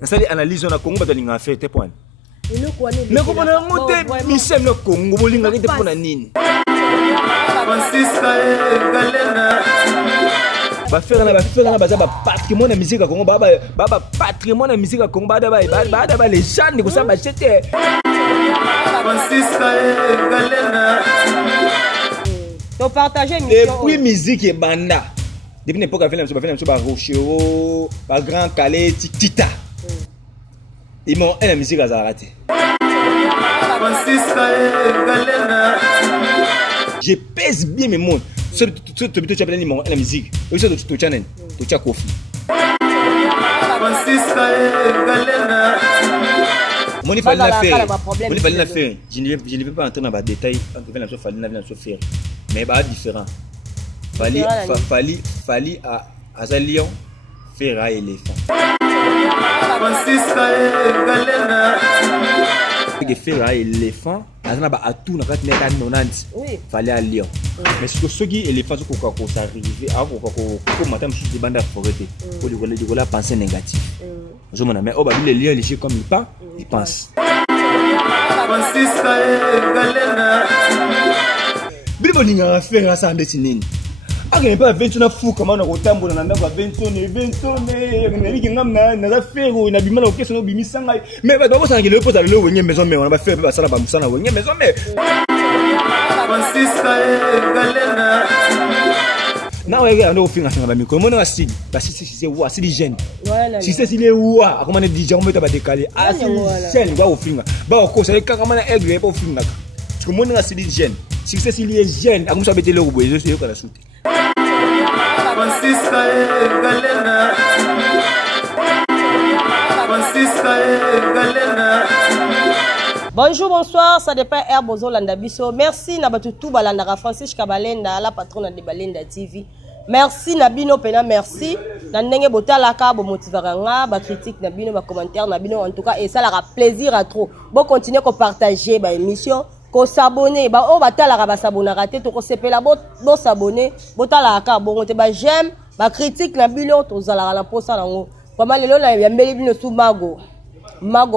nasali analyse na Congo batalinga fait te point mais comment on monte misem no Congo bolinga te pona nini ba faire na baza ba patrimoine musique Congo ba patrimoine musique Congo ba légende ko ça ba chete to partager mission depuis musique et banda depuis n'importe quelle film ba Rochero ba Grand Calais Tita ils m'ont la musique à raté je pèse bien mes mots sur tu as appelé la musique aussi tu channel tu as Kofi mon il fallait la faire je ne vais pas entrer dans les détails entre la chose fallait la chose faire mais bah différent fallait à Zalion faire à éléphant que faire à éléphant azana ba atout na kati meka 90 fallait à lion mais ce qui éléphant ko ça arriver à ko matin de banda forêté pour lui la pensée négative je m'en mais ba les lions les comme il pense bibo ninga faire ça ndetini agene pas 20 na fou comment on retambola na ndako 20 ngi ngamna na faire na bimana o question bimisanga mais ba dobo sanga le posa le wenye maison mais on va faire ba sala ba musana wenye maison mais na ouais ando finga finga ba miko mona si c'est wa si di jeune si c'est il est wa comment dire on va décaler ah si jeune ba o finga ba ko ça ka comment aigle ba o finga parce que mona si di jeune si c'est il est jeune a comme ça bete le robo je sais ko la soute Bonjour, bonsoir, ça dépend Air Bozo Landabiso. Merci Nabatutu Balandara Francis Kabalenda, la patronne de Balenda TV. Merci Nabino Pena, merci. Nandenge Botalaka, bo motivaranga, ba critique Nabino, ba commentaire Nabino en tout cas et ça leur a plaisir à trop. Bon continuer à partager ba émission. Ko s'abonner ba o batala ba s'abonner raté to ko sepela bo s'abonner botala ka bo ngote ba j'aime ba critique na bilo to zala la posa nango koma lelo na ya mbeli bino su mago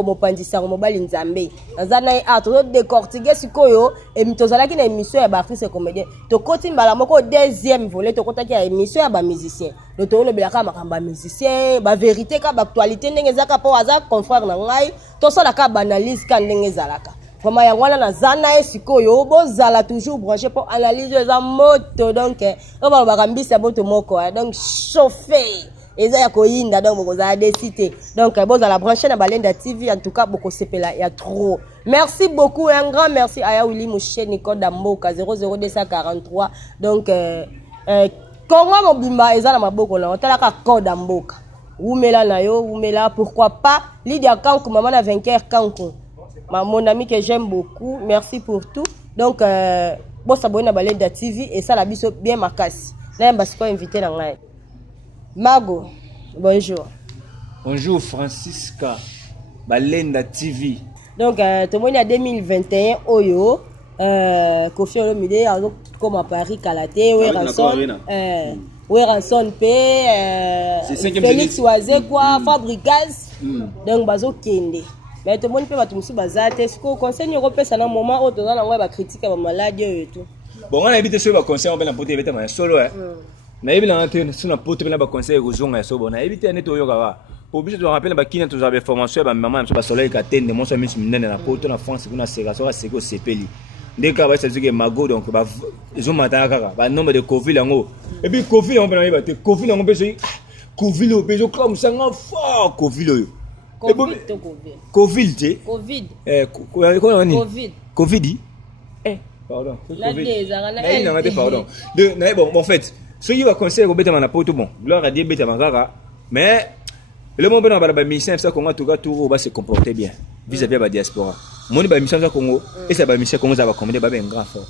mopandisa ngo mobali nzambe nazana a to décortiquer sikoyo et mitozala ki na émission ya ba artiste comédien to koti mbala moko deuxième volet to kota ki ya émission ya ba musicien do to le belaka makamba musicien ba vérité ka ba actualité ndenge zaka po aza confrère na ngai to sala ka ba analyse ka ndenge zalaka. Comme il y a na zana esikoyo bozala toujours branché pour analyser les moto donc on va bakambisa moto moko donc chauffer eza ya koyinda donc bokozala décité donc bozala branché na Balenda TV en tout cas boko sepela ya trop. Merci beaucoup un grand merci à Willy Mouché Nicole Damboka 00243 donc Congo mobimba eza na maboko na otalaka code Damboka umela na yo umela pourquoi pas Lydia Kankou maman na vainqueur Kankou. Mon ami que j'aime beaucoup, merci pour tout. Donc, bon s'abonner à Balenda TV et ça la biso bien marcasse. Là, parce qu'on invité dans la Mago, bonjour. Bonjour Francisca, Balenda TV. Donc, tout le monde en 2021, Oyo, Kofi Olomide, comme à Paris, Kalaté, Ranson P, Félix Oazé, quoi, Fabricaz, donc Bazo Kende. Mais tout le monde peut battre monsieur Bazate. Est-ce que conseil européen c'est un moment où tout le monde va critiquer la maladie et tout. Bon on a évité ce conseil on va l'emporter avec un solo hein. Na évité l'entendre sur la porte bien ba conseil rozonga so bon. Na évité net oyoka ba. Pour obligé de rappeler ba kina tous avec formation ba maman ba soleil ka tende mon so miss minene na porte na France kuna sera so seko sepeli. Ndeka ba c'est que mago donc ba ils ont matin kaka ba nombre de Covid yango. Et puis Covid on va te Covid on peut se Covid au besoin comme ça fort Covid yo. Covid. Pardon. Pardon. Bon, en fait, ce qui va conseiller au bétail, bon, gloire à Dieu, bétail, mais le moment où on va mission, ça qu'on a tout va se comporter bien vis-à-vis de la diaspora. Mon mission ça Congo et ça va mission Congo ça va commander un grand fort.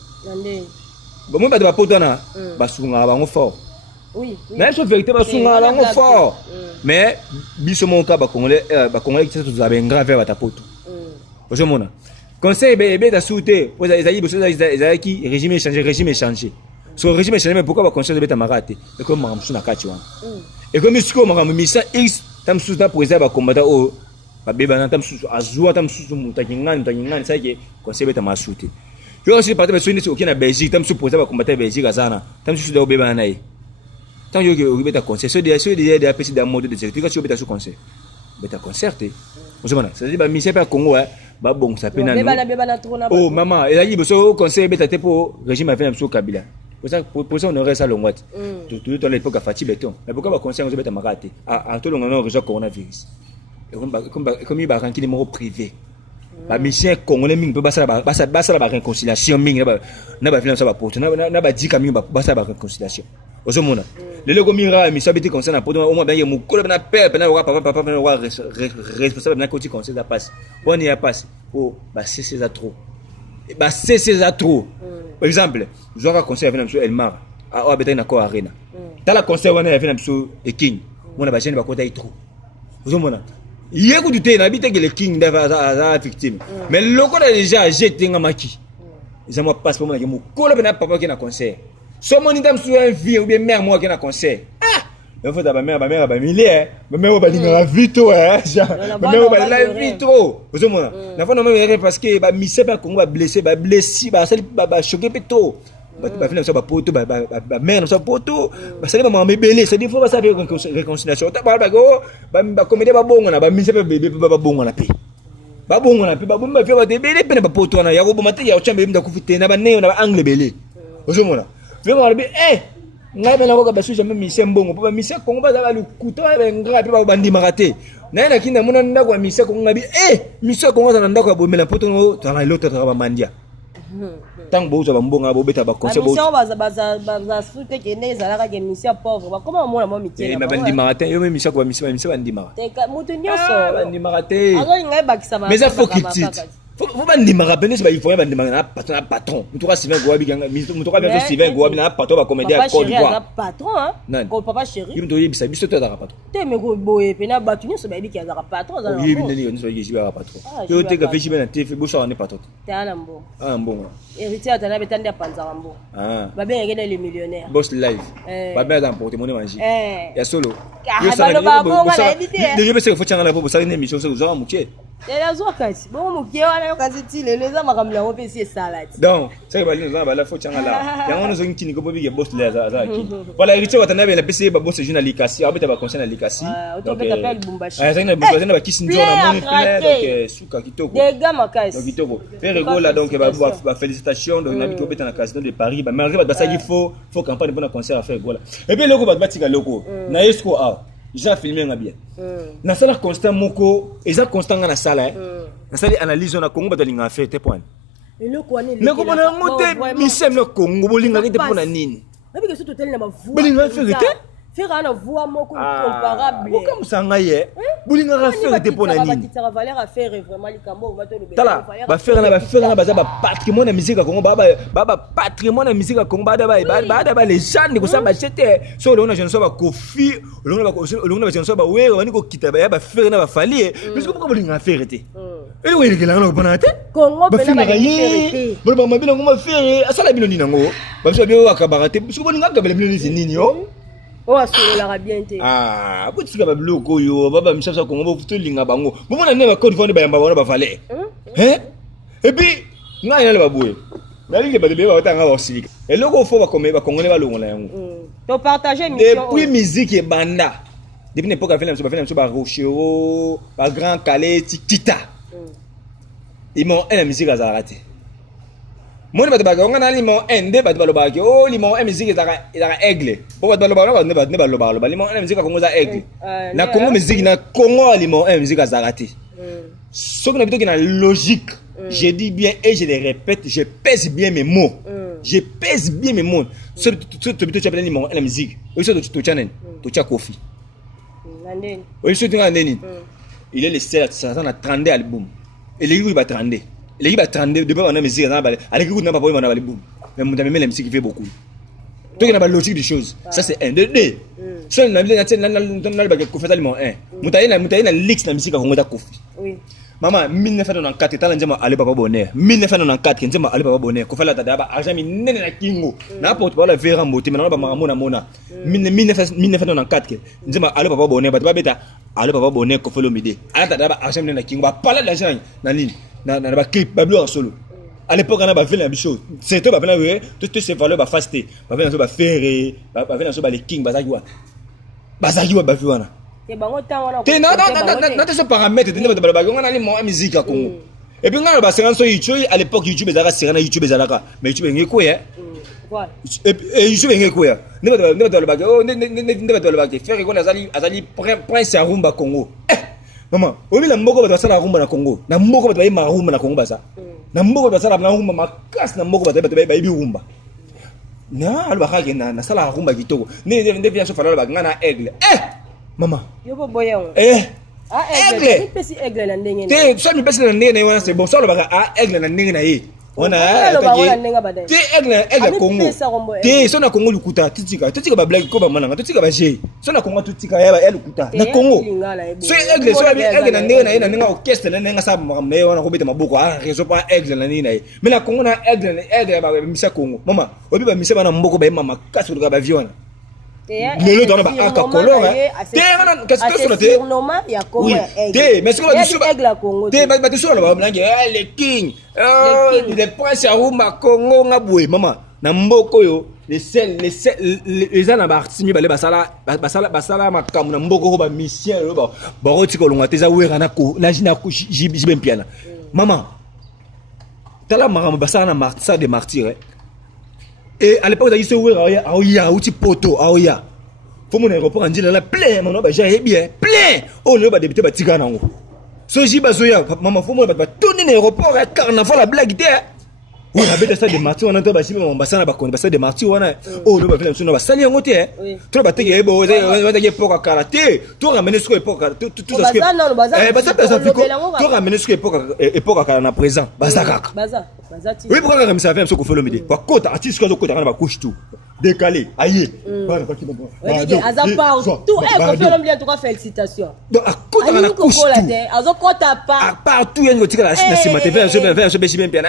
Bon, moi ba potana, ba sunga ba fort. Oui. Mais c'est vérité ba sunga ba fort. Mais biso mon cas ba congolais qui sont un grand vers ta poto. Bonjour mon. Conseil bébé ta souté, vous avez qui régime échangé. Sur régime échangé mais pourquoi ba conseil de beta marate et comme mamsuna kati wana. Et comme isko mama misa X tam sous ta président ba combattant o ba beba tam sous azua tam sous mutakingani ça que conseil beta masuti yo aussi parti ba so ni so na Belgique tam sous président ba combattant Belgique azana tam sous da beba na yi tant yo que beta conseil so de APC da mode de sécurité que beta sous conseil beta concerté ozomana ça dit ba mission pa Congo ba bon ça pe na oh maman et là il beso conseil beta te pour régime avec na so Kabila pour ça on aurait ça longue tout dans l'époque à Fatih Béton mais pourquoi ba conseil on beta makate à tout long on réseau coronavirus et comme il ba ranki numéro privé ba mission congolais mingi ba ça ba réconciliation mingi na ba vient ça ba porte na ba di kami ba ça ba réconciliation ozomona le logo mira mi sabiti concerne pour au moins ben il mukolo na père na papa na responsable na côté conseil ça passe on y a passe oh bah c'est ça trop bah c'est ça trop par exemple je dois conseiller avec monsieur Elmar à habiter na ko arena dans la conseil on a avec monsieur Eking on a ba jeune ba côté trop ozomona yeko douter na habiter que le king da victime mais le logo déjà jeté ngamaki ils moi passe pour moi que mukolo na papa qui na conseil so mon idam sur un vie ou bien mère moi qui na conseil il faut ta mère ba millier ma mère ba linga vito ma mère ba la vito ozomona na fa no me parce que ba mise pa Congo ba blessé ba sali ba choqué peto ba fina ça ba poto ba mère ça poto ba sali ba mama belé ça dit faut pas ça réconciliation ta ba go ba comédie ba bongo na ba mise pa bébé ba bongo na pe ba bongo na pe ba bomba fe ba de belé pe na ba poto na ya go bomate ya chambe mda kufite na ba ne na ba angle belé ozomona vraiment ngai bena ko ba su jamais mission bongo pa mission Congo ba za lu kuto ba ngai pa ba ndima raté na ina kinda mona ndako mission Congo ngabi mission Congo za ndako ba bomela poto no ta na lota ta ba mandia tang bo za ba mbonga bo beta ba conseil bo mission ba fruité que ne za la ka mission pauvre ba comment mona mo mitela ba ndima raté yo mission ko ba mission ba ndima te mutu nyoso ba ndima raté alors ngai ba kisama mais ça faut qu'il titre faut pas ndima rappeler c'est pas il faut pas ndima na patron mutu ka Sylvain Goabi mutu ka bien Sylvain Goabi na patron ba comédien à Côte d'Ivoire patron hein ko papa chéri yimto yebisa biso to da patron te me go boye pe na batu nyoso ba biki azaka patron za na yebi ndeni on so yebi ba patron yo te ka feshi bena te fe bo so on est patron ta mbo mbo héritier atana betande panza mbo ba bien ngene les millionnaires boss live ba bien dans porte monnaie manger ya solo yo ça yo bese faut tchanga na bo ça une émission so zo amuke la zokati bon mukie wana yo kasi le za makamla ngo pe si salade donc c'est ba lino ba la faut tchanga la ya ngono zo nkini ko bobi boss le za ki voilà héritier watana be la pc ba boss journal likasi abeta ba conseil na likasi donc beta Lubumbashi ça ina boss na ba kisindjo na moni donc suka kitoko des gars makasi donc kitoko faire rigola donc ba félicitations donc na bito beta na casino de Paris ba malgré ba ça il faut campagne pour un concert à faire voilà et puis loko ba tika loko na esco a j'ai filmé nga bien na sala constant moko eza constant nga na sala na sala analyse na Congo ba linga fait te point eloko ane le ko bona mote misem na Congo bolinga te pona nini babi ke surtout tel na ba voix bolinga fait te faire un voix moko comparable comme ça nga ye bolinga faire te pona nini ça va valer à faire vraiment likambo va te le tala ba faire na ba za ba patrimoine na musique ya Congo ba patrimoine na musique ya Congo ba légende ko ça ba chete so le on a je ne sais pas Kofi le on a je ne sais pas we wani ko kitaba ba faire na ba fali parce que pourquoi bolinga faire te ele we le ngalo bona te Congo ba faire na ye ba mabilo ngoma faire asala bino nini ngo ba so bi wa kabarate parce que bolinga ka bele bino nini yo oh asolola bien te botika ba biloko yo baba mishasa Congo bo linga bango bomona ne ba Côte d'Ivoire ba yamba bona ba valé et puis nga ina le baboué na linge ba de ba tanga ba silika et loko fo ba komeba congolais ba longola yango to partager mission depuis musique et banda depuis l'époque a fait ba Rochero ba Grand Calais Tikita ils m'ont la musique à Zarate moi ne ba on a limon ende ba ba ba oh limon musique ezaka aigle bo ba ba ne ba ba limon musique Congo za aigle na Congo musique na Congo limon musique azarate ce qu'on a plutôt na logique je dis bien et je les répète je pèse bien mes mots je pèse bien mes mots ce plutôt tu appelles limon musique oui ça tu channel tu cha Kofi ndeni oui ça tu ndeni il est le seul ça na 32 albums et les il va 32 les gars 32 de pas on a musique dans balai avec écoute n'a pas on a balai boum mais mon ami la musique fait beaucoup donc il y a la logique des choses ça c'est un de deux seul na ba ko fait tellement un mutaina lix na musique Congo da Kofi oui Maman, 1994, t'as l'enjeu aller papa bonheur. 1994, t'as aller papa bonheur. Qu'on fait la table, argent mi nene na kingo. N'importe quoi la vera moti, maintenant ba maramona mona. 1994, t'as aller papa bonheur, ba tu beta aller papa bonheur qu'on fait le midi. À la table, argent mi na kingo, ba parler d'argent na ligne, na ba clip, ba en solo. À l'époque, on a pas fait la même chose. C'est toi, ba venir tout ces valeurs ba fasté, ba venir ba ferré, ba venir ba les king, ba zagiwa. Ba zagiwa ba fiwana. Non, ce paramètre, on a les musique à Congo. Et puis, on a sur YouTube, à l'époque, YouTube est à YouTube est à mais YouTube est quoi? Et YouTube est quoi? Ne faire quoi? Azali prince à Rumba Congo. Maman, au milieu de la Moko de la Rumba na Congo, na Moko de la Rumba na Congo, na Moko de la Rumba, ma casse na Moko de la Rumba. Non, elle va regarder na sala Rumba qui togo. Ne viens sur la Bagana aigle. Maman. Yo bo boyang. Aigle. Pesi aigle na ndenge. Te, so mi pesi na ndenge na c'est bon, so le baga aigle na ndenge na ye. On a te aigle Congo. Te, so na Congo lukuta, titika ba blague ko ba mananga, titika ba je. So na Congo titika ya lukuta. Na Congo. So aigle, so aigle na ndenge na ye na ndenge orchestre na ndenge sa makamne wana ko beta maboko, réseau pas aigle na ndenge na ye. Mais na Congo na aigle ba misa Congo. Maman, obi ba misa ba na mboko ba mama kaso ka ba viona. Le dans la aka color qu'est-ce que c'est te mais c'est ba tu sur la blanque les king les princes à Rumba Congo ngabwe maman na mboko yo les ana ba artiste mi bale basala makamu na mboko ko ba mission ba roti ko longa teza wera na ko na jina ko jibe mpiana maman tala maram basala na martyr des martyrs. Et à l'époque, il y a eu poto, aoya. Faut mon aéroport en disant plein, mon j'ai bien, plein. Oh, le bas débuté, bah, tigana. So, j'ai bazoya, maman, faut mon bah, tourner l'aéroport, carnaval, la blague, oui, avec ça des martyrs, on a entendu bâcher mon bassin, bah, on a des martyrs, on a. Oh, le bas, on va salir en côté. Toi, bah, t'es beau, on va dire pour karaté. Toi, ramener ce époque, tout ça. Eh, bah, ça fait quoi? Toi, ramener ce époque à présent. Bazakak. Oui, pourquoi comme ça fait un peu qu'on fait le midi? Quoi, côte, artiste, quoi, côte, on va coucher tout. Décalé, aïe. Azapar, tout est qu'on fait le bien, en tout cas, félicitations. Donc, à côté, on a couché tout. À part tout, il y a une petite la Chine, c'est ma TV, je vais bien bien.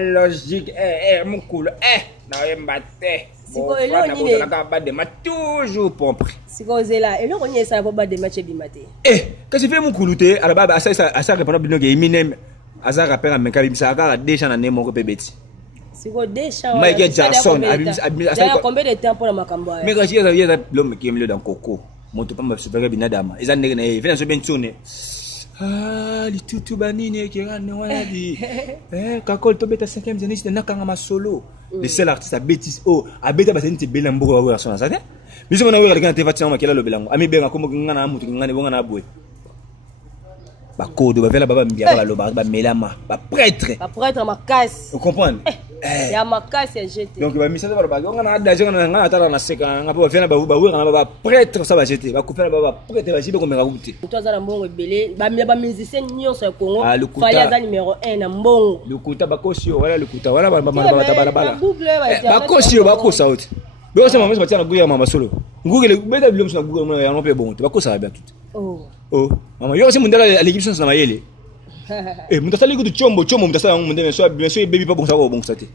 Logique, mon cool, non, il m'a fait. Toujours pompre. Si vous êtes là, et là, on y est, ça va pas des matchs bimaté. Quand je fais mon coulouté, à la base, à ça, répondre bien que Eminem, à ça, rappelle à mes cabines, ça a déjà un nom que bébé. Si vous êtes déjà, Michael Jackson, combien de temps pour la macamba? Mais quand il y a l'homme qui est milieu dans Coco, mon tout pas me super bien dame. Ils ont des viens se bien tourner. Ah, les tout banine qui rentrent, on a dit. Kakol to beta 5e année, c'est nakanga solo. Le seul artiste à bêtise, à bêta bassin, c'est Belambo à voir son assaut. Mais je m'en vais regarder tes vêtements qui est là le Belambo. Ami bien, comme on a un mouton, on a bon à bouer. Ba code, ba vela baba mbia la loba, ba melama, ba prêtre. Ba prêtre ma casse. Vous comprenez? Il y a ma casse et jeté. Donc ba misa ba on a d'argent, on a atala na seka, on a pas faire ba ba prêtre ça va jeter. Ba couper ba prêtre va jeter comme raouté. Toi za mbongo belé, ba musicien nyonso ya Congo. Faya za numéro 1 na mbongo. Le kuta ba kosio, voilà le kuta, voilà ba ba kosio ba kosa autre. Mais ça m'a fait Google mama solo. Google beta bilom sur Google moi ya non pe bon. Ba kosa ba tout. Oh, maman, yo aussi mon dala à l'équipe sans mayele. Eh, mon dala ligo du chombo, mon dala mon dala monsieur baby pas bon ça bon ça té.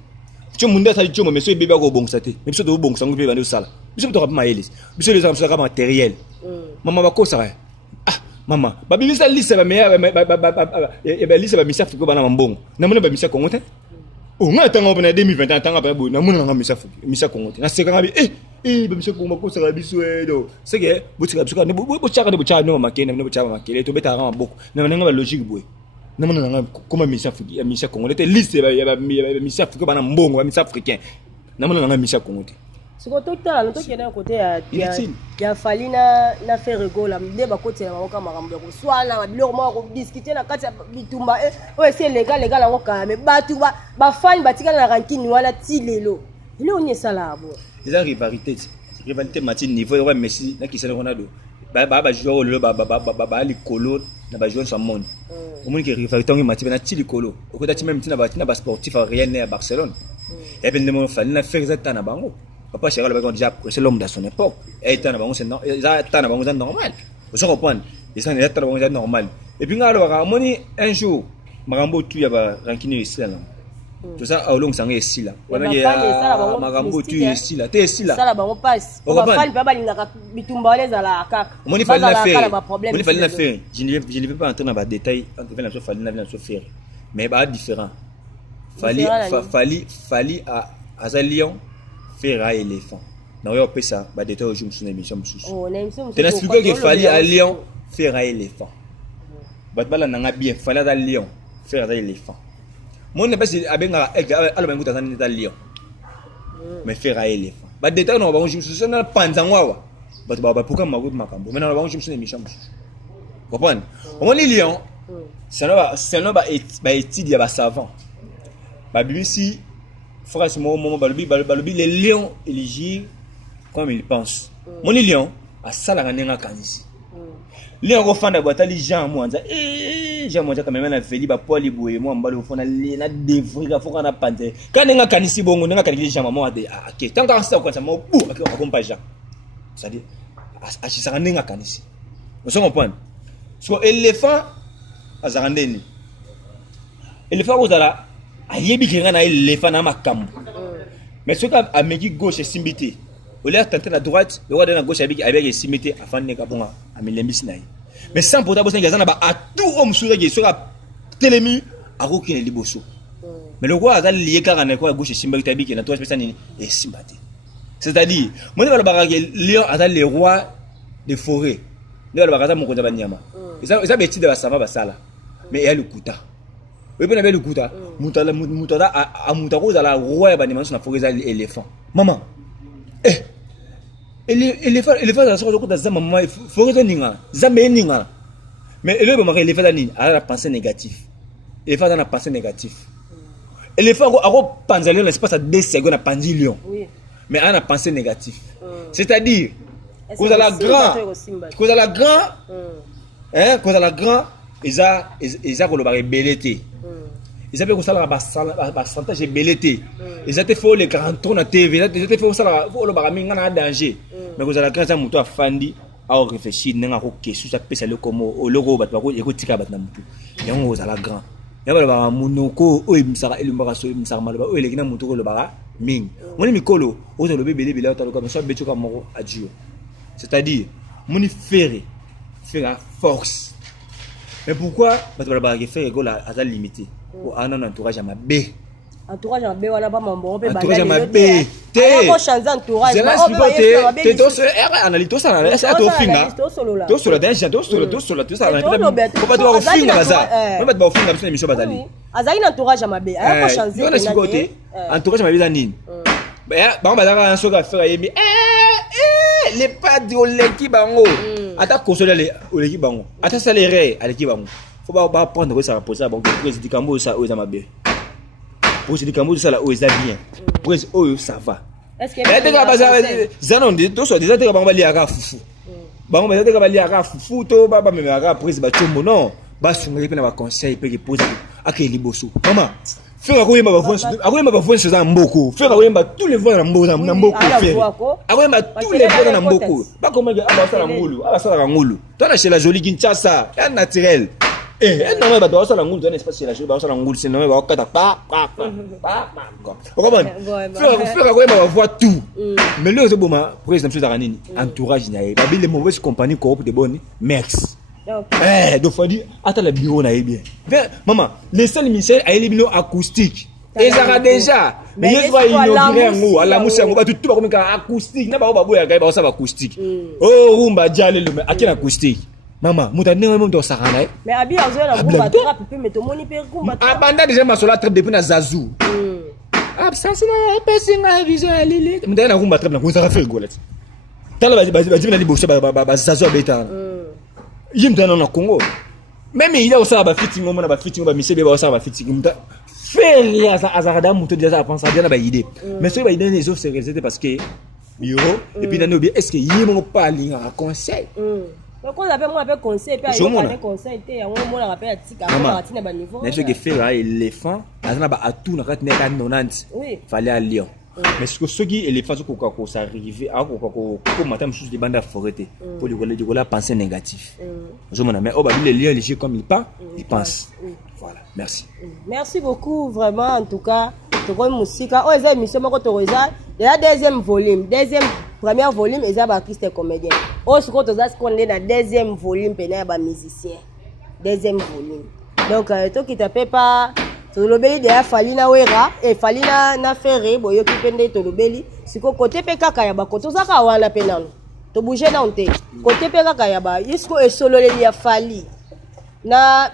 Chombo mon dala chombo monsieur baby pas bon ça té. Mais monsieur de bon ça ngoupe ba sala. Monsieur to mayele. Monsieur les ça matériel. Maman ba ko ça. Ah, maman, ba bibi ça liste ba meya ba liste ba misa fiko ba na mbongo. Na mona ba misa Congo té. Oh, nga tanga ba na 2021 tanga ba bo na mona nga misa Congo té. Na seka nga ba misa Congo ko ça biso do. C'est que botika biso ne bo chaka de bo chaka no makene ne bo chaka makele to beta nga mboko. Na nga ba logique boy. Na mona nga comme misa Congo té liste ba misa fiko ba na mbongo ba misa africain. Na mona nga misa Congo té. Si vous avez un côté, il y a fallu faire rigoler. Il y a côté soit discuter na kati bitumba c'est légal mais batuba ba fan batika na ranking wala tilelo. Il on est ça là bon. C'est la rivalité match niveau ouais Messi na Cristiano Ronaldo. Ba joueur le ba likolo na ba joueur sans monde. Au moins que rivalité on match na tilikolo. Au côté même tina ba sportif réel à Barcelone. Et bien le fan na faire ça na bango. Papa Chéral va déjà c'est l'homme de son époque. Et tant c'est normal. Ils ont normal. Ils sont normal. Et puis alors moni un jour marambo tu ya ba rankini ici là. Tout ça au long sanga ici là. Wana ya marambo tu ici là. Te ici là. Ça là ba on passe. On va faire pas balinga bitumba les ala kaka. Moni fallait la faire. Moni fallait la faire. Je ne vais pas entrer dans les détails entre la chose fallait la chose faire. Mais bah différent. Fallait à Azalion faire à éléphant. Non, on peut ça, bah détail aujourd'hui sur l'émission. Oh, l'émission. Tu n'as expliqué qu'il fallait à lion faire à éléphant. Bah là n'a bien fallait à lion faire à éléphant. Moi n'est pas si à benga alors même dans un lion. Mais faire à éléphant. Bah détail non, bah on joue sur ça panzangwa. Bah pourquoi magout makambo. Maintenant on va jouer sur l'émission. Comprendre? On est lion. C'est là étude ya ba savant. Ba BBC franchement moment balobi les lions éligent comme ils pensent. Mon lion a sala nga kanisi. Lion ko fanda batali Jean Mwanza. Jean Mwanza quand même na veli ba poli boye mo mbalo fona na devrir foka na pante. Quand nga kanisi bongo nga kanisi Jean maman de OK. Tant que ça ko ça mo bu akompa Jean. Ça dit a chi sala nga kanisi. Vous comprenez? So éléphant azarandeni. Éléphant ozala ayebi kinga na éléphant na makambo. Mais ce qu'a ameki gauche simbité. Au lieu tenter la droite, le roi de la gauche avec simbité afin de kabonga amilembisi nayi. Mais sans pourtant bossa ngazana ba à tout homme sur qui sera télému a aucun liboso. Mais le roi a lié car na quoi gauche simbité avec na droite personne et simbité. C'est-à-dire, moi ne va pas lion a les rois de forêt. Ne va pas mon konza banyama. Ça bêtise de la sava basala. Mais il y a le kuta. Oui, bien le kuta. Mutada a mutaro à la roi et banimation na forêt éléphant. Maman. Éléphant ça sort de ça maman forêt ninga. Zamé ninga. Mais le maman éléphant nini a la pensée négative. Éléphant a la pensée négative. Éléphant a panzalion l'espace à 2 secondes à pandilion. Oui. Mais a la pensée négative. C'est-à-dire cause à la grand hein cause à la grand ils a ko lo ba rebelité. Ils avaient ça la santage belleté. Ils étaient fait les 40 tours na TV, ils étaient fait ça le baraminga na danger. Mais vous allez quand ça muto afandi a réfléchir n'anga ko question ça pesa le comme au logo bat ba ko tika bat na mutu. Yango za la grand. Yaba le bara munoko o imsara elumbara so imsara malba o elekina mutu ko le bara ming. Moni mikolo o za le bébé bébé là ta ko so betu ka moko adio. C'est-à-dire moni faire force. Mais pourquoi parce que le bara faire go la a limité. Un entourage à ma baie. Entourage à ma baie, voilà, pas mon bon. Entourage à ma baie. T'es changer entourage. T'es dans ce analyse tout ça. C'est à ton film. Tout sur le danger, tout sur le. Faut pas devoir au film, bazar. On va devoir au film, absolument, émission bazali. Azali entourage à ma baie. Faut changer. On a ce côté. Entourage à ma baie, Zanine. Bon, bazar, un soir à faire, il les pas de l'équipe bango. Attaque consoler l'équipe bango. Attaque salaire à l'équipe bango. Faut pas prendre ça pour ça. Bon, président Cambo ça aux amabé. Président Cambo ça là aux bien. Président ça va. Est-ce que est-ce que bazar zanon de tout ça déjà te ba bali aka fufu. Ba on te bali aka fufu to ba me aka président Chombo non. Ba sunga pe na ba conseil pe que pose akeli liboso. Maman, faire akoyemba ba voix ça mboko. Faire akoyemba tous les voix na mboko faire. Akoyemba tous les voix na mboko. Ba comment aba sala ngulu, aba sala ngulu. Toi chez la jolie Kinshasa, c'est naturel. Non mais bah ça la ngoul dans espace là je bah ça la ngoul c'est non mais bah kata pa comment faire quoi bah voir tout mais le c'est bon ma président monsieur Zaranini entourage na ba les mauvaises compagnies corruptes de bonnes merci donc faut dire attends le bureau na bien maman les seuls ministères a les bureaux acoustiques et ça déjà mais il va inaugurer ngo ala musi ngo ba tout ba comme acoustique na ba boya ga ba ça acoustique oh rumba jale le akina acoustique. Maman, mutane wewe ndo sakana eh. Mais abi azoya na bomba trap pe metomoni pe kumba. Abanda déjà masola trap depuis na Zazu. Ça c'est na pesinga vision ya lili. Mutane na kumba trap na kunza ka faire golet. Tala ba na liboso ba Zazu beta. Yimtana na Congo. Même il y a aussi ba fitting mo na ba fitting ba misebe ba aussi ba fitting muta. Faire ya azarada muto déjà penser bien na ba idée. Mais ce ba idée les autres c'est réalisé parce que bureau et puis na obi est-ce que yimo pas linga conseil. Donc on appelle moi appelle conseil puis on conseil té on mo la rappelle tika ba niveau. Mais ce que fait là éléphant azana ba atu na kat neka 90. Fallait à Lyon. mais ce qui éléphant ko ça arriver à ko matin chose de bande forêt pour les penser négatif mais oh bah les liens léger comme il pense voilà merci beaucoup vraiment en tout cas to musique oh eza émission moko to eza la deuxième première volume eza ba artiste comédien oh ce que to za qu'on est na deuxième volume pena ba musicien deuxième volume donc to qui tape pas to lobeli de fali na wera et fali na ferré boyo ki pende to lobeli siko côté pe kaka ya ba koto zaka wana pena to bouger na onte côté pe kaka ya ba isko e solo le ya fali na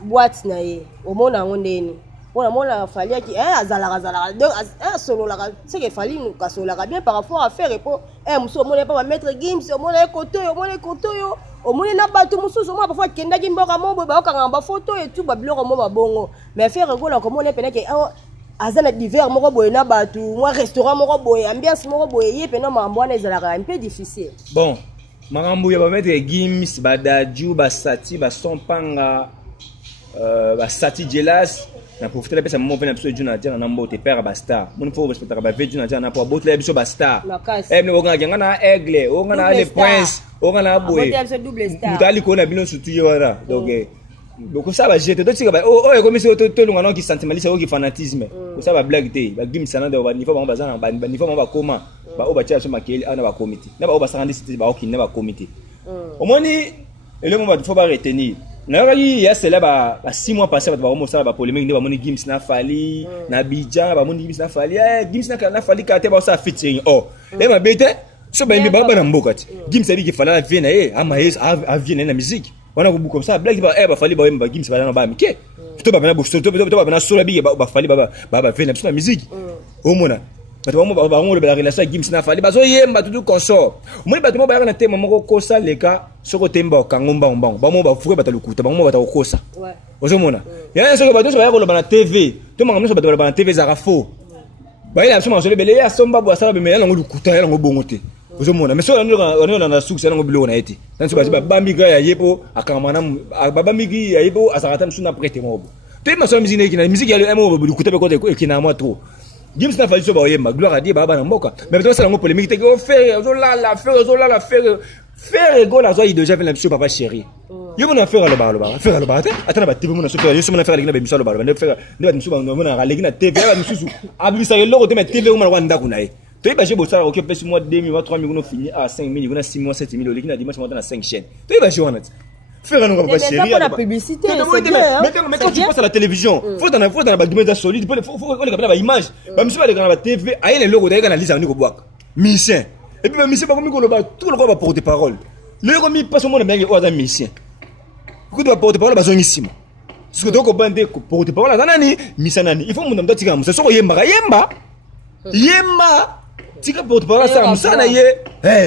boîte na ye omona ngondeni on a fallu qui azala donc solo la c'est qu'il fallait nous casser la bien par rapport à faire et pour muso on n'est pas mettre gims on est koto yo on na batu muso on parfois kenda gimbo ka mo ba ka ngamba photo et tout ba biloko mo ba bongo mais faire rigolo comme on est pena que azana divers moko boye na batu moi restaurant moko boye ambiance moko boye ye pena mambo na ezala un peu difficile bon makambo ya ba mettre gims ba daju ba sati ba sompanga ba sati jelas na profiter la pesa mo vena biso juna dia na mbote père basta mon faut respecter ba ve juna dia na po botle biso basta ne oga nganga na aigle oga na les princes oga na boye mutali ko na bino surtout yora donc beaucoup ça va jeter d'autres ba oh comme c'est to lunga non qui sentimentaliste ou qui fanatisme ko ça va blague te ba gim sana de ba niveau ba bazana ba niveau ba comment ba o ba tia so makeli ana ba comité na ba o ba sangandi cité ba o ki na ba comité au moins ni le moment il faut pas retenir il y a cela 6 mois passés ba vraiment ça ba polémique ba moni gims na fali na Abidjan ba moni gims na fali gims na fali ka te ba ça featuring oh et ma bête so ba mbi ba na mboka ti gims ali ki fala vie na ama a vie na musique wana ko comme ça blague ba fali ba gims ba na ba mike to ba na bosto to ba na sola bi ba fali ba vie na musique au mona bato ba ngolo ba relation gims na fali ba zo yemba tout consort mo bato mo ba na tema moko kosa leka soko temba kangomba mbang ba mo ba fuke bato lukuta ba mo bato kosa ouais ozo mona ya soko bato so ba ko ba na TV to manga so bato ba na TV za rafo ba ila so ma so le bele ya somba bo asala be me ya ngo lukuta ya ngo bongote ozo mona mais so na succès ngo bilo na eti dan so ba miga ya yepo akamana ba migi ya yepo asakata msuna prete mobo to ma so musique na musique ya le mo lukuta be ko ekina mo trop gims na fali so ba yemba gloire à Dieu baba na mboka mais to sala ngo polémique te ko faire faire ego la joie déjà fait la monsieur papa chéri yo mona faire le bar attends ba TV mona so faire yo mona faire le gina monsieur le bar ne faire ne ba monsieur ba mona le gina TV ba monsieur abisa le logo te mais TV mona wanda kuna e to ba je bo sala OK plus mois 2000 mois 3000 no fini à 5000 on a 6 mois 7000 le gina dimanche matin à 5 chaînes to ba je wana faire un papa chéri la publicité mais quand tu passes à la télévision faut dans ba document solide faut que la image ba monsieur ba le gina TV aye le logo de gana lisa ni ko boak mission et puis monsieur pas comme ko ba tout le corps porte parole le komi passe mon bien au mission ko do porte parole ba zongissimo ce que donc bande ko porte parole nani misanani il faut mon ndati ka musa so yemba tika porte parole ça musana ye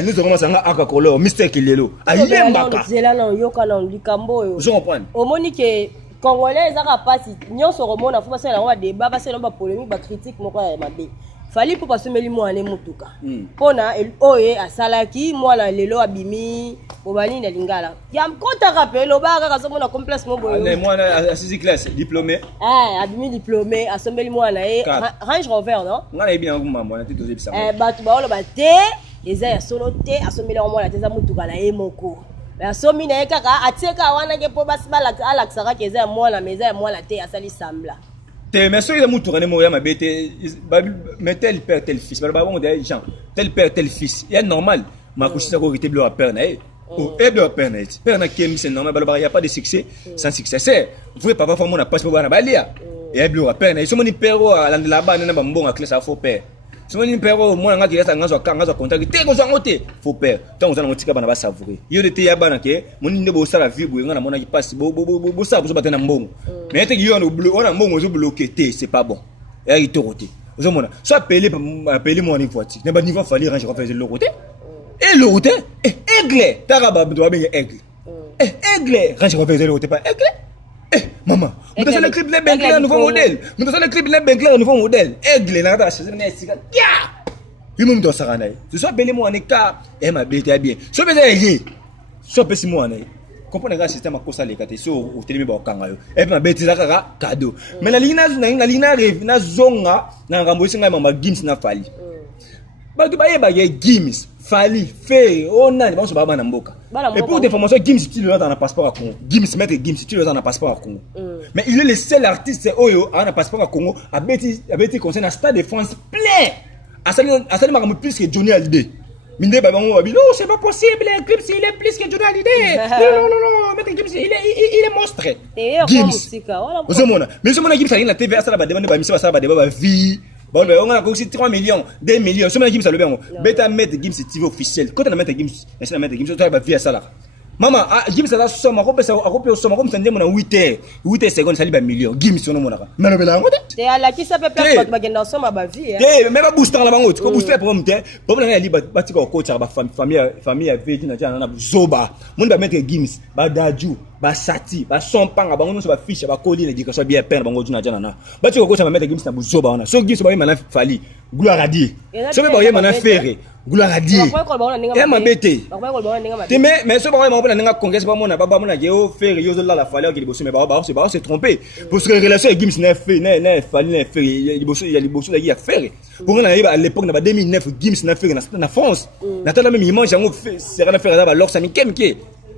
nous commence à aka kolo mystère kilelo ayemba ka zela na yoka na likambo yo je comprends au monique congolais ezaka pasi nyonso romona faut passer na débat passer na polémique ba critique moko ya mabe fali pour passer meli mwana mutuka pona oye asalaki mwana lelo abimi bobani na lingala ya mkota kapelo ba kaka somo na complexe mo boyo ale mwana à 6e classe diplômé abimi diplômé asombeli mwana Range Rover non ngana ebi na kumama na tito zebisa batu ba olo ba te eza ya solo te asombeli mwana te za mutuka na ye moko asomi na ye kaka ateka wana ke po basibala alaksaka ke eza ya mwana meza ya mwana te asali sambla mais ceux qui ont tourné moya ma bête mais tel père tel fils bah bon des gens tel père tel fils il est normal ma couche ça ko bleu à père na et bleu à père na père na kem c'est normal bah il y a pas de succès sans succès c'est vous papa femme on a pas pour na balia et bleu à père na so moni père à la bas na ba mbonga classe à faux père so moni père moi nga ki resta ngazo contact te ko zango te faux père tant on a ngotika bana ba savourer yo de te ya bana ke moni ndebo sala vie boye nga na mona ki passe bo sa bo batena mbongo mais te yo on a mbongo zo bloqué te c'est pas bon et il te roté zo mona so appeler mon niveau voiture ne ba niveau fallait ranger faire le côté et le côté aigle taraba doit bien aigle aigle ranger faire le côté pas aigle maman nous avons le clip les Bentley un nouveau modèle nous avons le clip les Bentley un nouveau modèle aigle na ta chez na sika il me doit sarana ce soit appeler moi en cas et ma bête bien so be ça so pe si moi comprendre le système à cause les catégories sur au télé ba kanga yo et puis ma bêtise kaka cadeau mais la ligne na rêve na zonga na ngambo singa mama gims na fali ba tu ba gims fali fait on a bon so ba na mboka et pour des formations gims tu le dans un passeport à Congo gims mettre gims tu le dans un passeport à Congo mais il est le seul artiste oyo a un passeport à Congo a bêtise concerne à Stade de France plein à ça ma plus que Johnny Hallyday. Minde babango babi non c'est pas possible Gims il est plus que Johnny Hallyday non mais Gims il est monstre Gims ozomona mais ozomona Gims ali na TV asala ba demande ba mission asala ba débat ba vie bon on a aussi 3 millions 2 millions ozomona Gims alobi yango beta mettre Gims TV officiel quand on mettre Gims essayer mettre Gims toi ba vie asala Maman, Gims a somme, a somme comme ça, on a 8 secondes, ça libère millions. Gims, on a mon argent. Mais c'est à la qui s'appelle place pour gagner dans somme à ma vie. Eh, même pas booster la banque, tu peux booster pour me dire. Pour me dire, bâti quoi, coach, famille avec une agent, on a zoba. Mon va mettre Gims, ba daju, ba sati, ba sompang, ba on se va fiche, ba coller l'éducation bien peine, ba on joue na jana. Bâti quoi, coach, va mettre Gims na zoba, on a. So Gims va y maintenant fali, gloire à Dieu. So va y maintenant faire. Gloire à Dieu. Et m'a bêté. Mais ce moment où on a congrès pas mon ababa mon agéo faire yo la fallait que les bosses mais bah c'est trompé parce que relation avec Gims n'a fallait faire il y bosses là il a faire pour on à l'époque na 2009 Gims n'a fait na France na tala même image yango c'est rien à faire là alors ça mi kemke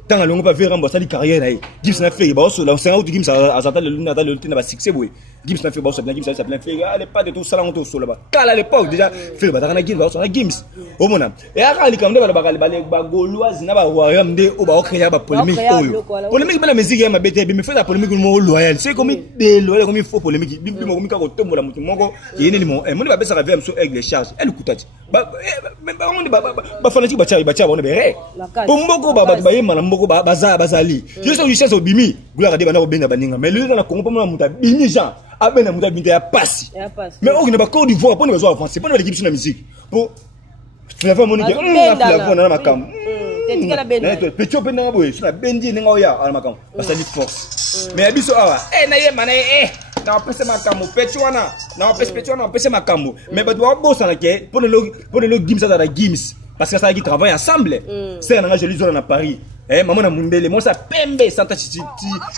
tant longo pas faire rembourser carrière là Gims n'a fait bah là c'est un Gims à zata le na le na succès boy Gims n'a fait bah ça bien Gims ça plein fait allez pas de tout ça là on tout solo là à l'époque déjà fait bah na Gims bah ça Gims au mona et à quand ba gauloise na ba royaume de au ba créer ba polémique polémique la musique ya mabete mais fait la polémique mo loyal c'est comme des loyal comme il faut polémique bim mo ka ko tombola mutu moko yene ni mo mo ba besa ka VM so aigle charge elle coutati ba ba fanatique ba cha ba on be pour mboko ba yema na mboko bazali juste du sens obimi gloire de bana obenga baninga mais lui na Congo pas muta bini Jean abena muta binta ya passe mais on ne ba Côte d'Ivoire pour ne besoin avancer pour ne l'équipe sur la musique pour la femme monique la na makam petit peu na boy sur la bendi nga oya ala makam parce que force mais abiso awa na ye mana na pese makam petit wana na pese makam mais ba doit bossa na ke pour le Gims à la Gims parce que ça qui travaille ensemble c'est un joli zone à Paris maman na mundele mo sa pembe santa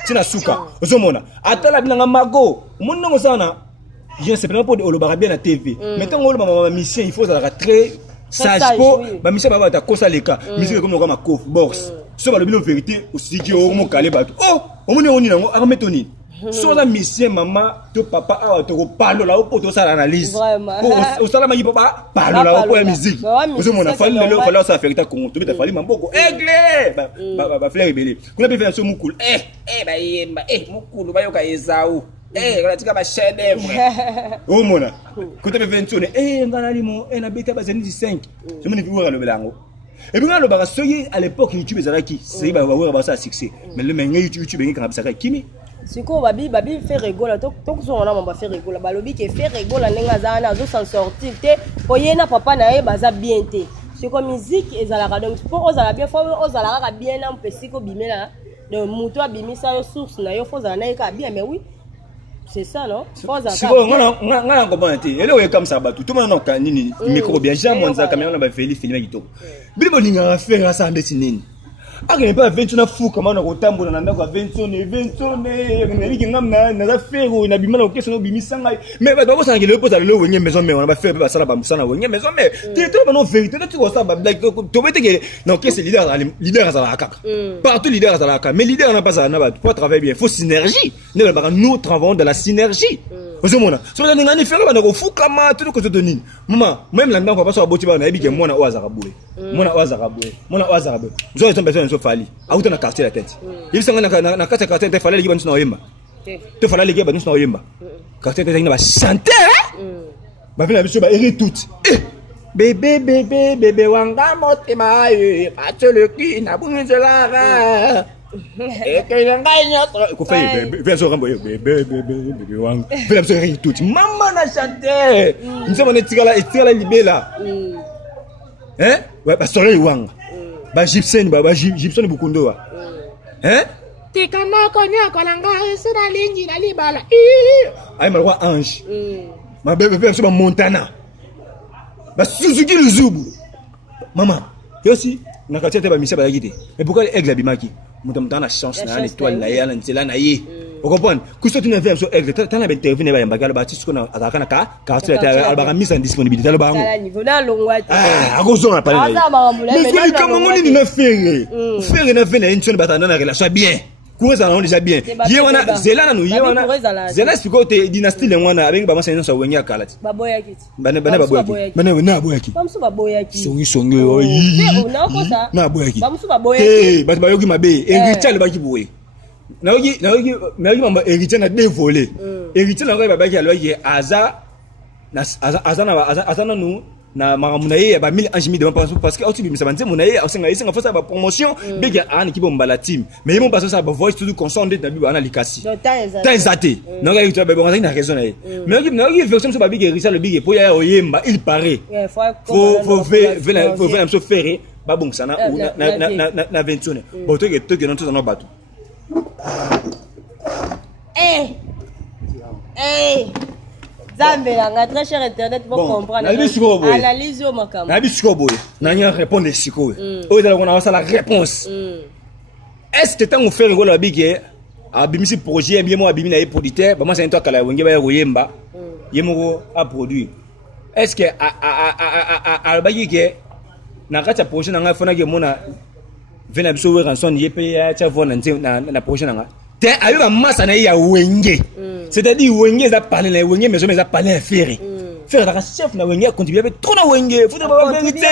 tina suka ozomona atala binanga mago munno sana je sais pas pour le barabia na TV maintenant on ma mission il faut ça très sage pour ma mission ba ta kosa leka mission comme ma coff box so ba le vérité aussi qui au mo calé ba oh on ni nango armetoni so la mission maman to papa a to parler là pour to ça analyse au sala ma papa parler là pour la musique ozomona fallait ça faire ta Congo to beta fallait mamboko aigle ba fleur belé kuna be faire so mukulu ba yemba mukulu ba yoka ezao relatika ba chef d'œuvre oh mona côté be 21 ngana limo na beta ba zeni 5 je me dis le belango et puis le bara soyi à l'époque YouTube ezalaki c'est ba ba ça succès mais le menga YouTube ngi kana bisaka kimi siko babi fait rigola to so on a fait rigola balobi ke fait rigola nenga zana zo s'en sortir te oyena papa na ye baza bien te siko musique ezalaka donc pour ozala bien faut ozalaka bien na mpesiko bimela de muto abimisa yo source na yo faut zana ka bien mais oui c'est ça non faut zana siko ngana comprendre te ele oye comme ça ba tout le monde na nini micro bien jamais on za caméra na ba feli filmer kitoko bilibo linga faire ça ndeti nini akene pas 20 na fou comment on retambola na ndako 20 ne ngamna na za fero na bimana okese no bimisanga mais ba bo sangele poza le wenye maison mais on va faire ba sala ba musana wenye maison mais tu es non vérité tu vois ça ba blague to bete que non que c'est leader à la kaka partout leader à la kaka mais leader n'a pas ça na ba pour travailler bien faut synergie nous travaillons dans la synergie ozomona so na ngani faire ba na fou kama tout ko to nini maman même là ndako pas so aboti ba na ebi ke mona oazaka boye mona oazaka boye zo ezo besoin so fali auto na quartier la tête il sanga na quartier te fallait liba nsina oyemba te fallait liba nsina oyemba quartier te ba chanter ba vina biso ba eri tout bébé wanga motema pas le qui na bunzela et que nganya ko fay bien so rambo bébé wanga vina biso eri tout maman na chanter nsema ne tikala libela ouais ba soleil wanga ba gypsien bukundo wa tikana konya kolanga sura lingi na libala ay malwa ange ma bébé so ba montana ba Suzuki Luzubu mama yosi na katiate ba misa ba yite et pourquoi aigle bimaki mutu ana chance na étoile na ya na nzela na ye vous comprenez que soit une infirme sur aigle tant na intervenir ba yambaka ba tisiko na akana ka tu albaka mise en disponibilité le ba niveau na longwa akozo na parler mais comme on dit na faire na vena une bata na relation bien kuweza na déjà bien ye wana zela na no ye wana zela sikote dynastie le wana avec ba masa nso wenya kalati baboya kiti bana baboya bana na boya kiti bamsu baboya kiti songi na boya kiti bamsu baboya kiti batu bayoki mabe héritier le baki boye naoki mamba héritier na dévolé héritier na ba baki aloki azana nous na makamuna ye ba 1000 anges de parce que auti bimisa banze muna ye asenga isenga fosa ba promotion bega an ki bomba team mais mon passe ça ba voice tout consonde na biba na likasi temps zaté non ga tu ba bon na raison na ye mais qui version so ba big héritier le big pour ya oyemba il paraît faut faire so faire ba bon sana na 21 bon to que non tout dans bateau Zambelanga très cher internet pour comprendre analyse au makam na bisiko boye na nya répondre siko o dala kona la réponse est-ce que tant faire ngolo bige abimisi projet bien mo abimi na producteur ba ma c'est toi kala wenge ba yemba yemoko a produit est-ce que a bage na kata projet na nga fona ke mona vena biso we ranson yepe ya cha vona na projet na nga te ayuba masa na ya wenge c'est-à-dire wenge za parler na wenge mais ça parler faire faire la chef na wenge contribuer trop na wenge faut la vérité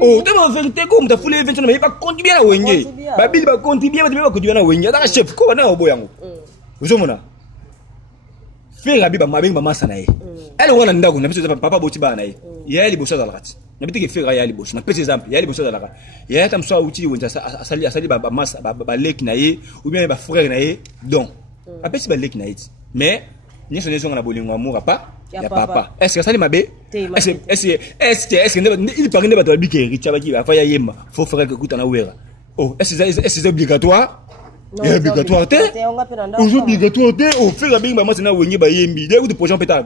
oh de la vérité comme ta foule 20 mais pas contribuer na wenge babil ba contribuer ba contribuer na wenge da chef ko na obo yango uzomona faire la biba mabenga masa na ye elle wana ndako na biso papa boti ba na ye ya li bosa za lakati na bitike faire ya li bosa na petit exemple ya li bosa za lakati ya tam so uti wonza asali ba masa ba lek na ye ou bien ba frère na ye donc apesi ba lek na ye mais ni sonné sur na bolingo amour pas ya papa est-ce que ça li mabe est-ce que il paraît ne ba to bi ke richa ba ki ba fa ya yema faut faire que kuta na wera oh est-ce c'est obligatoire c'est obligatoire aujourd'hui obligatoire au fait la binga masa na wenye ba yembi de ou projet pétard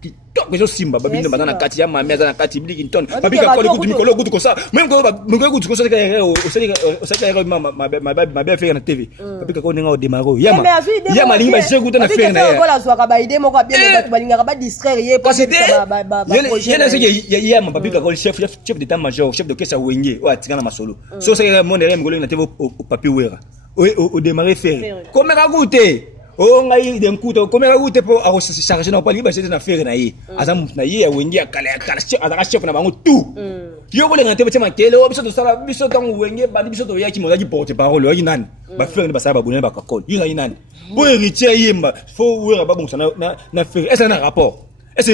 qui toque je simba ba binga na kati ya mama na kati bili kinton ba bika ko kutu mikolo kutu ko ça même ko ba kutu ko ça ka mama ma ba faire na TV ba bika ko ninga o démarrer yama lingi ba je kutu na faire na ya ko la ba idée moko bien ba balinga ba distraire ye parce que projet na c'est yama ba bika ko chef d'état major chef de caisse wenye o atika na masolo so ça mon erreur ngolo na TV au papier wera au démarrer faire comment ragoûter oh ngai dem kuto comment ragoûter pour a se charger na pas liba c'est na faire na ye azam na ye wengi akala chef na bango tout yo bole ngate ba tema kele o biso to sala biso tangu wenge ba biso to yaki moza ki porte parole yo nani ba faire ba sala ba bonne ba kakol yo nani pour héritier yemba faut wera ba bon na faire est-ce un rapport est-ce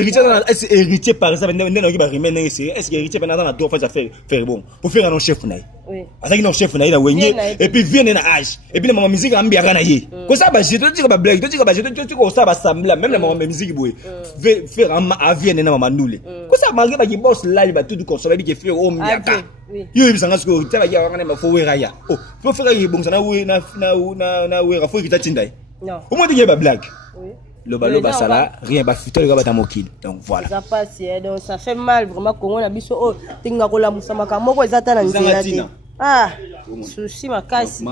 héritier par exemple ndena ki ba remene est-ce héritier pendant na doit faire bon pour faire un chef na oui azaki na chef na ina wenye et puis vienne na âge et puis la musique ambia kana ye ko ça ba je te ba blague te ba je te ko ça ba sambla même la musique boy faire a vienne na mama nule ko ça malgré ba ki boss live ba tout consommer bi ke faire o miaka yo bisanga sko ta ba ya kana ma fo wera ya oh faut faire bon ça na wera faut ki ta tindai non au moins ba blague oui le ballon basala rien ba futur ga batamokil donc voilà ça passe donc ça fait mal vraiment Congo na biso oh tinga ko la musamaka moko ezata na nzela te ah souci makasi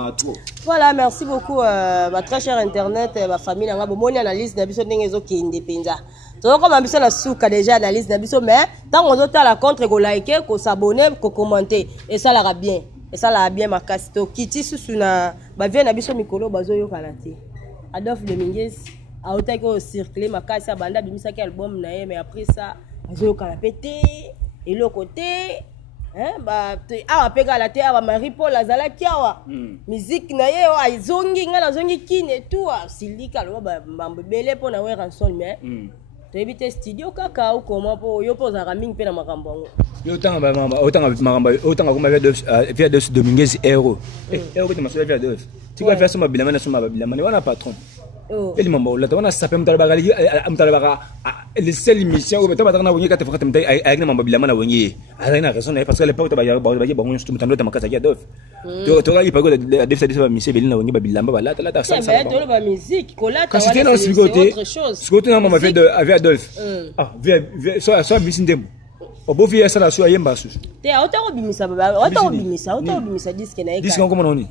voilà merci beaucoup ma très cher internet ma famille nga bomoni analyse na biso ndenge ezokende penza to comme biso na suka déjà analyse na biso mais tant on ota la contre ko liker ko s'abonner ko commenter et ça la bien makasi to kiti susu na ba vie na biso mikolo bazo yokana te Adolphe Dominguez a autant que circuler ma casse à banda bimisaki album na ye mais après ça azo kana pété et le côté hein ba a pega la terre Marie Paul azala kiawa musique na ye o azongi nga na zongi kine tout silika lo ba mbebele po na we ranson mais to ebite studio kaka ou comment po yo poza raming pe na makambo yo tanga ba mama otanga kuma via de Dominguez héros héros te masola via de tu vas faire ça ma bilama na suma ba bilama ni wana patron ele mambo la tona sapem mtalaba gali mtalaba le seul mission ou betaba tana wonye kata fakata mtai ay na mambo bilama na wonye ana raison parce que le pas ba bongo stu mtando ta makasa ya dof to ga ipago de def ça mission belina wonye ba bilama ba la ça ça to ba musique kola ta wala c'est autre chose ce côté na mama fait de avec Adolphe ah via soit bisindem Obo via ça la so ayemba su. Te autant obimisa baba, autant obimisa disque na eka. Disque comment on dit?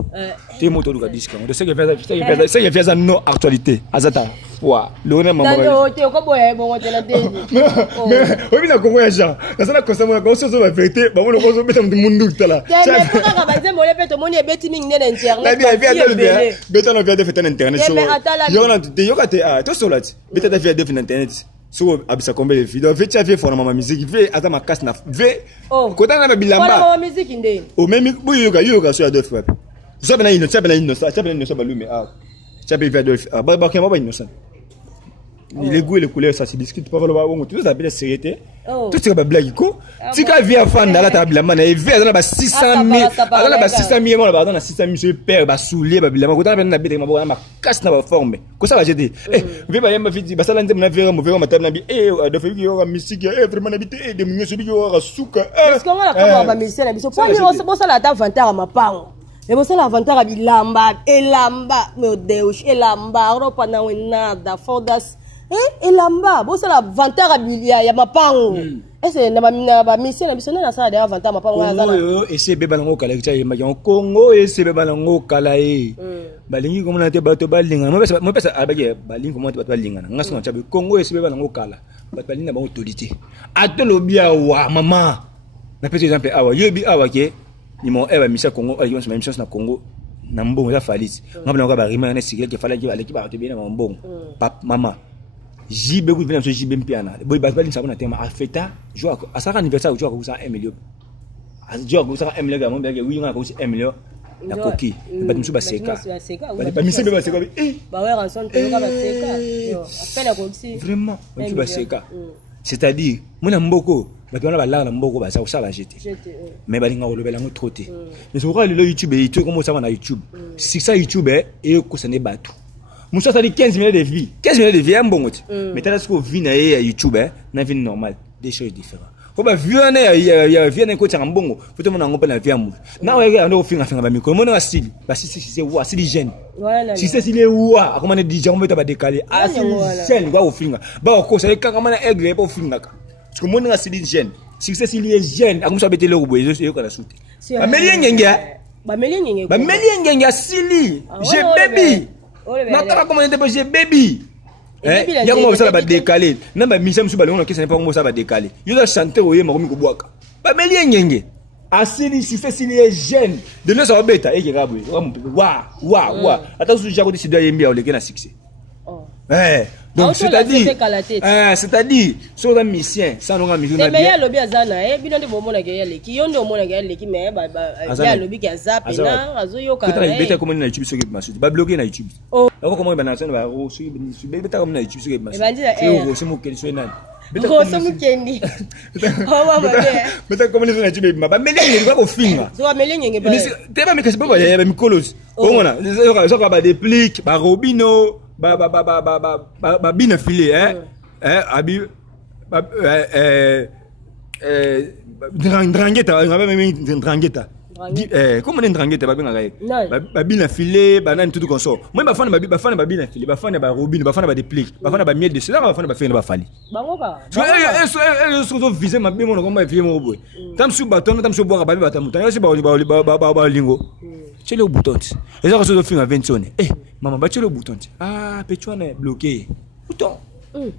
Te moto du disque. On sait que ça y fait ça non actualité. Azata. Wa, le on maman. Non, te ko boye bon te la télé. Mais oui na ko ya. Na ça la consomme ko so va vérité, ba mo le ko so beta mundu tala. Mais pour ka ba ze mo le beto mo ni beti ming na internet. La via beta no via de fait internet so. Yo na te yo ka te to so lati. Beta da via de internet. So abisa kombe le video ve tia ve fona mama musique ve ata makas na ve kota na bilamba mama musique ndé o même bu yoga so ya deux fois so bena ino so balume tia be ve deux ba ba innocent les goûts et les couleurs ça se discute pas valoir bon tout ça belle sérieuxté tout ce que ba blague ko tika via fan na la ta bilamba na ve na ba 600,000 ala ba 600,000 mo ba na 600,000 sur père ba soulier ba bilamba kota na bete ma ba makas na ba forme ko ça va jeter ve ba yamba fiti ba sala ndem na vera mo vera matana bi de fait yo musique vraiment na bité de munyo so bi yo rasuka parce que on la comme ba musicien na biso po ni on se bossa la ta vantar ma pango et bossa la vantar bilamba elamba meu deus elamba ropa na nada fodas elamba bosa la vantara bilia ya mapango ese na ba mission na bisona na sala de vantara mapango ya zana Congo ese beba nango kala kicha yema ya Congo ese beba nango kala balingi komo na te bato balinga mo pesa abage balingi komo te bato balinga ngaso na chabe Congo ese beba nango kala bato balinga ba autorité atolo bia wa mama na pesa exemple awa yo bi awa ke ni mo eba mission Congo ayo na mission na Congo na mbongo ya falisi ngabana ko ba rima na sigile ke fala ke ba leki ba to bien na mbongo pap mama JB vous venez sur JB Mpiana. Boy baseball ça na tema afeta joue à ça anniversaire joue à ça 1 million. Joue à ça 1 million gamon bien oui on a aussi 1 million la coquille. Ba musu ba seka. Ba mise ba seka. Ba ouais rançon te ka ba seka. Yo, appelle la coquille. Vraiment, musu ba seka. C'est-à-dire, mona mboko, ba tona ba la mboko ba ça va jeter. Mais ba linga olobela ngo trotter. Mais sur le YouTube et tout comment ça va na YouTube. Si ça YouTube et ko ça ne ba tout. Moussa ça dit 15 minutes de vie. 15 minutes de vie, un bon mot. Mais t'as ce qu'on vit na YouTube, na vie normale, des choses différentes. Faut pas vieux na vie na côté ambongo. Faut te mon ngompa na vie amour. Na ouais on finga ba micro. Mon style, ba si c'est wa, c'est hygiène. Si c'est il est wa, comment on dit déjà on peut pas décaler. Ah c'est hygiène wa au finga. Ba ko ça quand comment na aigle pas finga. Parce que mon na c'est hygiène. Si c'est il est hygiène, comme ça bete le robo, je ko la soute. Ba meli ngenge sili. J'ai baby. Nataka comment on dit baby. Il y a comment ça va décaler. Non mais mission sur ballon qui ça n'est pas comment ça va décaler. Il doit chanter au yé makomi ko boaka. Ba meli ngenge. Asili si fait s'il est jeune. De nous ça va bêta et kirabu. Wa. Attends sous jako si doit yembi au le na succès. Donc c'est-à-dire sur un mission sans nous mission na bien. Mais il y a lobby azana bino de bomo na gayale ki yondo omona gayale ki mais ya lobby ki azap na azoyoka. Peut être bêta comment na YouTube sur masudi. Ba bloquer na YouTube. Alors comment ba na ça ba sur bêta comme na YouTube sur masudi. C'est mo quel soit nan. Grosso mukendi. Bêta comment na YouTube ba melingi ko finga. So melingi ba. Te ba me kasi ba ya mikolos. Omona. Ça ba déplique ba robino ba bien filé abi drangueta comment on drangueta ba bien filé banane tout comme ça moi ba fana ba bien filé ba fana ba robine ba fana ba déplique ba fana ba miel de cela ba fana ba faire ba fali bangoka so viser ma bien mon comme ba fier mon boy tam sou baton tam sou boire ba batamuta yo si ba lingo tu le bouton et ça se fait à 20 sonnes maman ba tu le bouton petit est bloqué bouton mais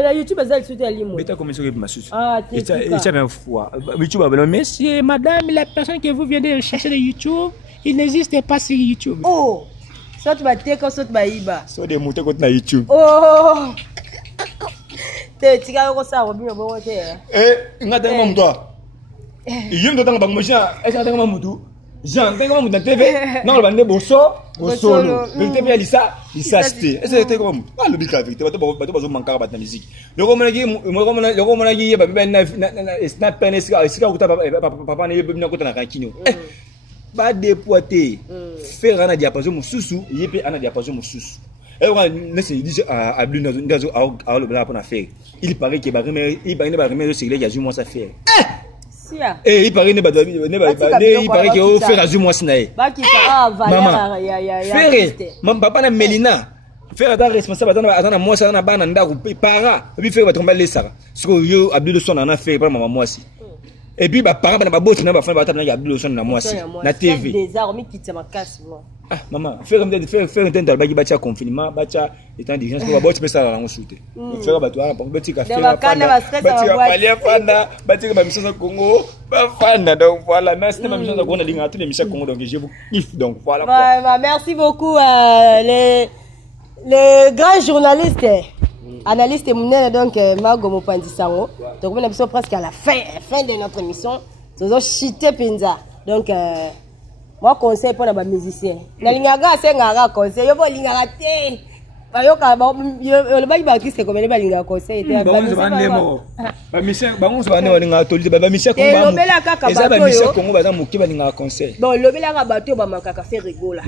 la YouTube ça il limo bêta comment sur ma suite et ça bien fois YouTube ba monsieur madame la personne que vous venez de chercher de YouTube il n'existe pas sur YouTube ça tu vas teka ça tu vas iba so de monter contre na YouTube te tika ko ça robino bon te ngata ngam toi yim do tanga ba moja est-ce que ngam mutu Jean, quand on a TV, non, on a bosso, le TV a dit ça, c'était. Et c'était comme, le bic avec, tu vas pas manquer à la musique. Le romanagi, snapper, papa n'est pas content à Rankino. Pas dépoter, faire un diapason moussou, yépe un diapason moussou. Et on a dit à Blue Nazo à le blanc pour faire. Il paraît qu'il va remettre ce qu'il y a moins à faire. Il paraît il paraît que faire azur moi sinae. Maman. Faire, mon papa na Melina. faire un responsable attends moi ça na bana ndako para et puis faire batomba lesaka ce que yo Abdou son en a fait pas maman moi si et puis ba para ba boss na ba fa ba tata na Abdou son na moi si na TV des armes qui te macasse moi ah maman faire un temps ba bacha confinement bacha étant d'urgence ko ba boss pesa la ngosuté faire ba toi pour petit café ba fanda batika ba mission Congo ba fanda donc voilà merci ma mission Congo na linga tous les missions Congo donc je vous kiffe donc voilà merci beaucoup le grand journaliste, analyste monnaie donc Mago Mopandisango. Donc on est presque à la fin de notre émission. Nous avons chité Penza. Donc moi conseil pour les musiciens. Na lingaga c'est ngara conseil. Yo bo lingara te. Ba yo ka ba le ba artiste comme les ba lingara conseil te. Ba musicien ba on se va ne lingara toli ba musicien Congo. Et ça ba musicien Congo ba dans moki ba lingara conseil. Bon le bela ka bato ba makaka faire rigola.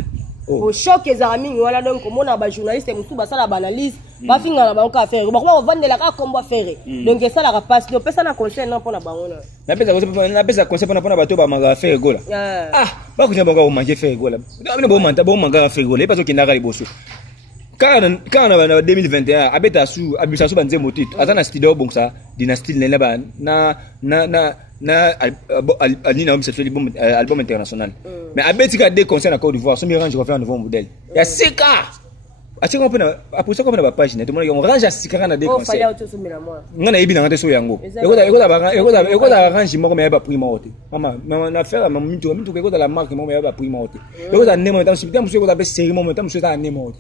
Au choc les amis voilà donc comme on a ba journaliste musu ba ça la analyse ba finga na ba ka faire bon on vendre la ka comme ba faire donc ça la passe donc ça na conseil non pour na bango na pesa conseil pour na bato ba manga faire gola ah ba ko nyamba ko manger faire gola bo manga faire gola parce que na gali boso quand on a 2021 abeta su abisa su banze motitu atana studio bon ça dynastie nene ba na alina homme fait album international mais abeti ka des concerts en Côte d'Ivoire so mi range refaire un nouveau modèle il y a sika ati ko pena après ça ko pena ba page net mo on range sika na des concerts ngana yibi na ngate so yango eko da range mo ko me ba primo ote mama na faire ma mintu ko da la marque mo me ba primo ote eko da nemo tam si tam so ko da be série mo tam so da nemo ote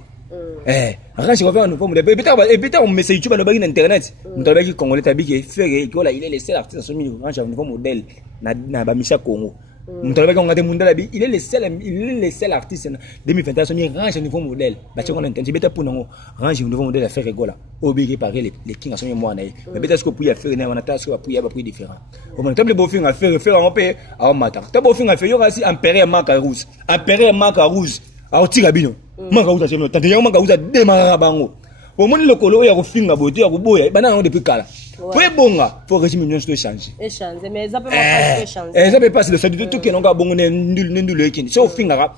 range refaire un nouveau modèle et puis on met sur YouTube dans internet on doit dire congolais tabi faire ko la il est le seul artiste so mi range un nouveau modèle na ba Michel Congo il est le seul artiste 2021 qui range un nouveau modèle. Il range un nouveau modèle à faire rigoler. Obligé par les kings à son mémoire. Mais peut-être que pour y faire un attaque pour y avoir prix différent. Au moment où beau film à faire un peu à matin. Tu beau film à faire aussi Impérial Macarouz. Impérial Macarouz. À Tigabino. Macarouz à Chemno. Tant que Macarouz a démarré à Bango. Au moment où le colo y a refilé à beauté à Boya, banana depuis Kala. Pour bonga, faut régime union de changer. Échanger, mais ça peut pas changer. Ça peut pas le fait de tout qui n'ont pas bon nul qui. So finga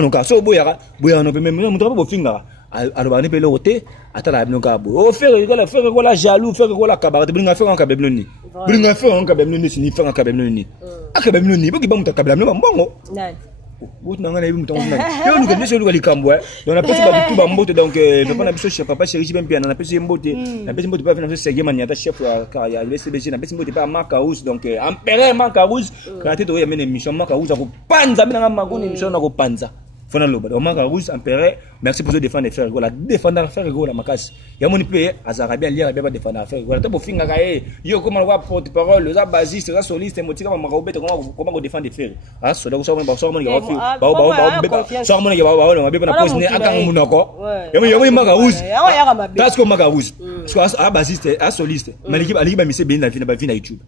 no ka, so boya no peut même mon travail finga. Alors on peut le roter, attends no ka bo. Faire la jaloux, faire la cabaret, bringa faire en kabemnoni. Bringa faire en kabemnoni, ni faire en kabemnoni. A kabemnoni, bo ki ba muta kabemnoni mbongo. Vous n'avez pas eu on nous connaît sur le cambo. On a passé par tout bambote donc on a besoin chef papa chéri même bien on a passé mbote. On a passé mbote pas venir c'est Gemania chef car il y a le CBC on a passé mbote pas Macarouz donc Empereur Macarouz quand tu dois y amener mission Macarouz ko panza bina ngakoni mission na ko panza. Fona loba o Macarouz Empereur merci pour défendre faire gola défendre faire gola makasi. Ya moni pe azarabia lire ba défendre faire gola to bo finga ka yo comment va porte parole za basiste za soliste motika ba makobeta comment défendre faire. Ah so da so mo ba so mo ya so mo ya ba be na pose ne aka munako. Yo Macarouz. Parce que Macarouz. Parce que basiste a soliste. Maliki ba mise be na vina ba vina YouTube.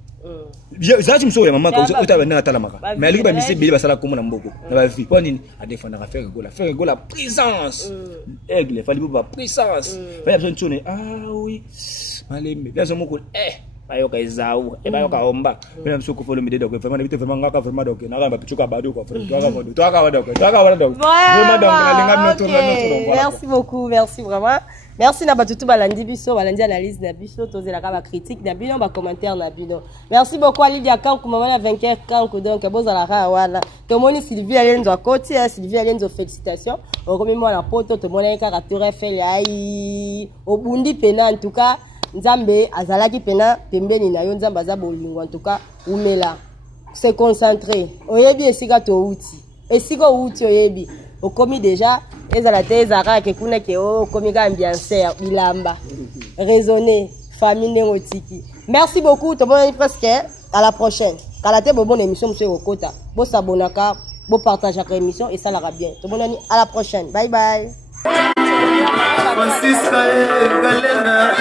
Za tu mso ya mama ka uta na tala maka. Mais ali ba mise be ba sala ko na mboko. Na ba fi kwa nini a défendre faire gola présence. Aigle fallait pas présence. Il y a besoin de tourner. Ah oui. Allez, mais là, mon coup. Bayoka ezao bayoka omba même soko follow me donc vraiment vite vraiment ngaka vraiment donc na ba pichuka bado ko merci beaucoup merci vraiment merci na batutu balandi biso balandi analyse na biso tozela ka ba critique na bino ba commentaire na bino merci beaucoup à Lydia Kankou maman la vainqueur Kankou donc bozala ka wana to moni Sylvie Alenzo akoti Sylvie Alenzo félicitations au commémore la poto to mona ka ratour fait ai obundi pena en tout cas Nzambe azalaki pena pembeni na yo Nzambe aza bolingo en tout cas umela se concentrer oyebi esika to uti esika uti oyebi okomi déjà ezala te ezaka ke kuna ke okomi ka ambiancer bilamba raisonner famille ngotiki merci beaucoup to bon presque à la prochaine kala te bonne émission monsieur Okota bo s'abonaka bo partager la émission et ça la bien to bon à la prochaine bye bye. Francisca Galena